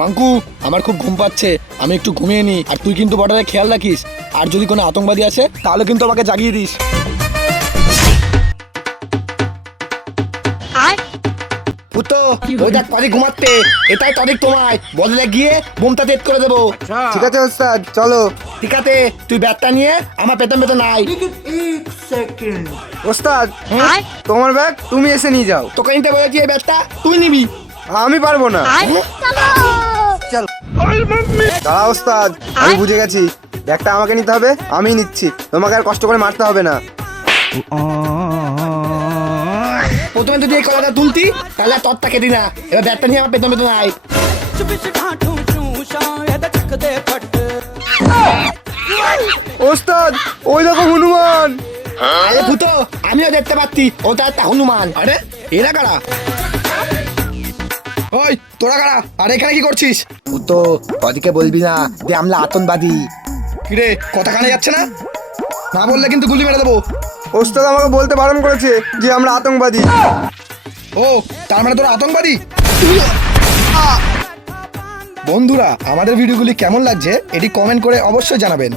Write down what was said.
মাঙ্কু, আমার খুব ঘুম পাচ্ছে, আমি একটু ঘুমিয়ে নি। আর তুই কিন্তু বর্ডারে খেয়াল রাখিস, আর যদি কোনো আতঙ্কবাদী আসে তাহলে কিন্তু আমাকে জাগিয়ে দিস। পুতো, ওই দেখ পারি ঘুমাচ্ছে, এটাই তারিখ তোমায় বদলে গিয়ে বোমটা তেজ করে দেবো। ঠিক আছে ওস্তাদ, চলো। ঠিক আছে, তুই ব্যাগটা নিয়ে আমার পেতন পেতন নাই। ওস্তাদ, তোমার ব্যাগ তুমি এসে নিয়ে যাও। তোকে নিতে বলেছি এই ব্যাগটা, তুই নিবি। আমি পারবো না। দাঁড়া ওস্তাদ, আমি বুঝে গেছি, ব্যাগটা আমাকে নিতে হবে, আমি নিচ্ছি, তোমাকে আর কষ্ট করে মারতে হবে না। প্রথমে যদি এই কলাটা তুলতি তাহলে আর তরটা কেটে না। এবার ব্যাগটা নিয়ে আমার পেতন পেতন আয়। ওস্তাদ, ওই দেখো হনুমান। আরে ভূতো, আমিও দেখতে পাচ্ছি ওটা একটা হনুমান। আরে এরা কারা? ওই তোরা কারা? আর এখানে কি করছিস? ভূতো, তোদিকে বলবি না যে আমরা আতঙ্কবাদী। কিরে, কথা কানে যাচ্ছে না? না বললে কিন্তু গুলি মেরে দেবো। ওস্তাদ আমাকে বলতে বারণ করেছে যে আমরা আতঙ্কবাদী। ও, তার মানে তোরা আতঙ্কবাদী? বন্ধুরা, আমাদের ভিডিওগুলি কেমন লাগছে এটি কমেন্ট করে অবশ্যই জানাবেন।